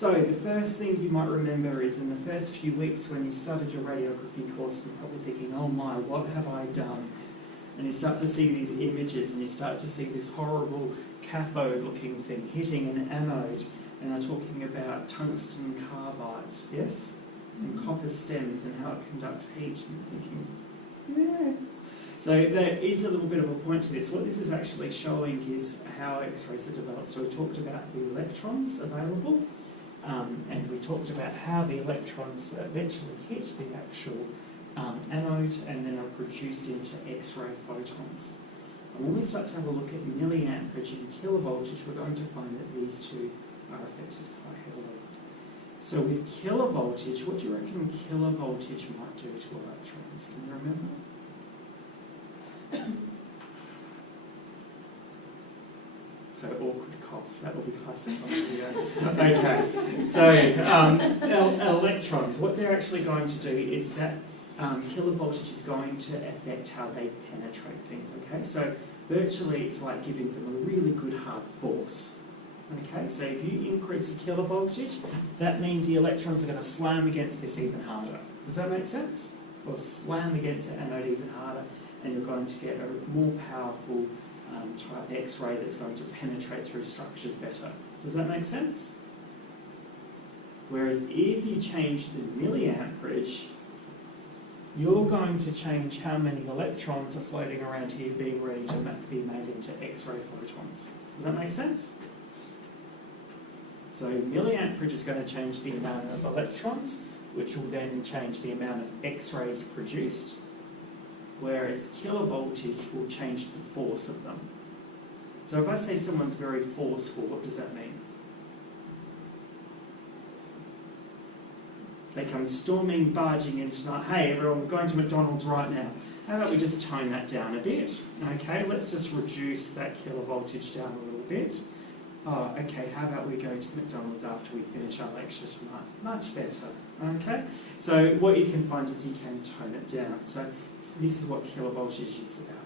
So the first thing you might remember is in the first few weeks when you started your radiography course, you're probably thinking, oh my, what have I done? And you start to see these images and you start to see this horrible cathode-looking thing hitting an anode, and I'm talking about tungsten carbide, yes? And copper stems and how it conducts heat, and thinking, yeah. So there is a little bit of a point to this. What this is actually showing is how X-rays are developed. So we talked about the electrons available, and we talked about how the electrons eventually hit the actual anode and then are produced into X-ray photons. And when we start to have a look at milliamperage and kilovoltage, we're going to find that these two are affected quite heavily. So with kilovoltage, what do you reckon kilovoltage might do to electrons? Can you remember? So awkward cough, that will be classic on the video. Okay, so electrons, what they're actually going to do is that kilovoltage is going to affect how they penetrate things, okay? So virtually it's like giving them a really good hard force, okay? So if you increase the kilovoltage, that means the electrons are going to slam against this even harder. Does that make sense? Or slam against the anode even harder, and you're going to get a more powerful type X-ray that's going to penetrate through structures better. Does that make sense? Whereas if you change the milliamperage, you're going to change how many electrons are floating around here being ready to be made into X-ray photons. Does that make sense? So milliamperage is going to change the amount of electrons, which will then change the amount of X-rays produced, whereas kilovoltage will change the force of them. So if I say someone's very forceful, what does that mean? They come storming, barging in tonight. Hey everyone, we're going to McDonald's right now. How about we just tone that down a bit? Okay, let's just reduce that kilovoltage down a little bit. Oh, okay, how about we go to McDonald's after we finish our lecture tonight? Much better, okay? So what you can find is you can tone it down. So this is what kilovoltage is about.